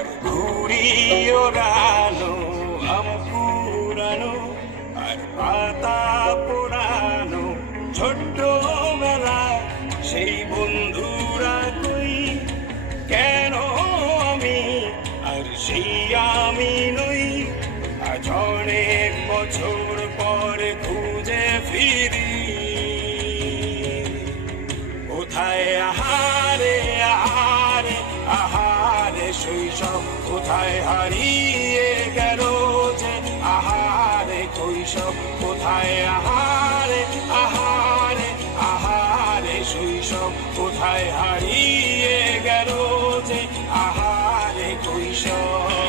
আর ঘুড়ি ওড়ানো আম পুরানো আর পাতা পোড়ানো ছোট্ট মেলা সেই বন্ধুরা কই কেন আমি আর সেই আমি নই আজ অনেক বছর পরে খুঁজে ফিরি কোথায় আহারে আহারে আহারে শৈশব কোথায় হারিয়ে গেল যে আহারে কৈশব কোথায় আহারে আহারে আহারে শৈশব কোথায় হারিয়ে গেল যে আহারে কৈশব